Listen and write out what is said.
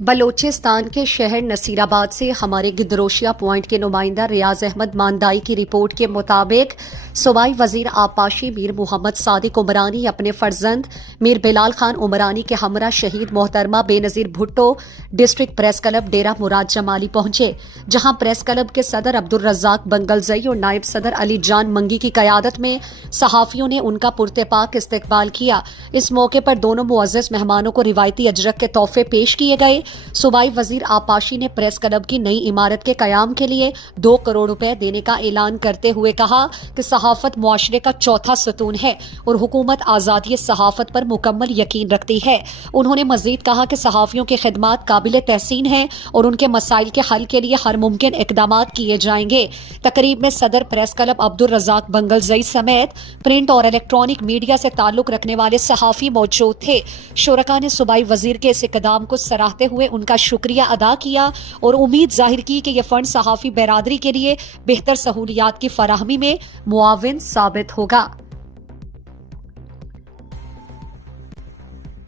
بلوچستان کے شہر نصیرآباد سے ہمارے گدروشیا پوائنٹ کے نمائندہ ریاض احمد ماندائی کی رپورٹ کے مطابق صوبائی وزیر آبپاشی میر محمد صادق عمرانی اپنے فرزند میر بلال خان عمرانی کے ہمراہ شہید محترمہ بے نظیر بھٹو ڈسٹرکٹ پریس کلب ڈیرہ مراد جمالی پہنچے، جہاں پریس کلب کے صدر عبدالرزاق بنگلزئی اور نائب صدر علی جان منگی کی قیادت میں صحافیوں نے ان کا پرتپاک استقبال کیا۔ اس موقع پر دونوں معزز مہمانوں کو روایتی اجرک کے تحفے پیش کیے گئے۔ صوبائی وزیر آبپاشی نے پریس کلب کی نئی عمارت کے قیام کے لیے 2 کروڑ روپے دینے کا اعلان کرتے ہوئے کہا کہ صحافت معاشرے کا چوتھا ستون ہے اور حکومت آزادی صحافت پر مکمل یقین رکھتی ہے۔ انہوں نے مزید کہا کہ صحافیوں کی خدمات قابل تحسین ہیں اور ان کے مسائل کے حل کے لیے ہر ممکن اقدامات کیے جائیں گے۔ تقریب میں صدر پریس کلب عبدالرزاق بنگلزئی سمیت پرنٹ اور الیکٹرانک میڈیا سے تعلق رکھنے والے صحافی موجود تھے۔ شرکاء نے صوبائی وزیر کے اس اقدام کو سراہتے ہوئے ان کا شکریہ ادا کیا اور امید ظاہر کی کہ یہ فنڈ صحافی برادری کے لیے بہتر سہولیات کی فراہمی میں معاون ثابت ہوگا۔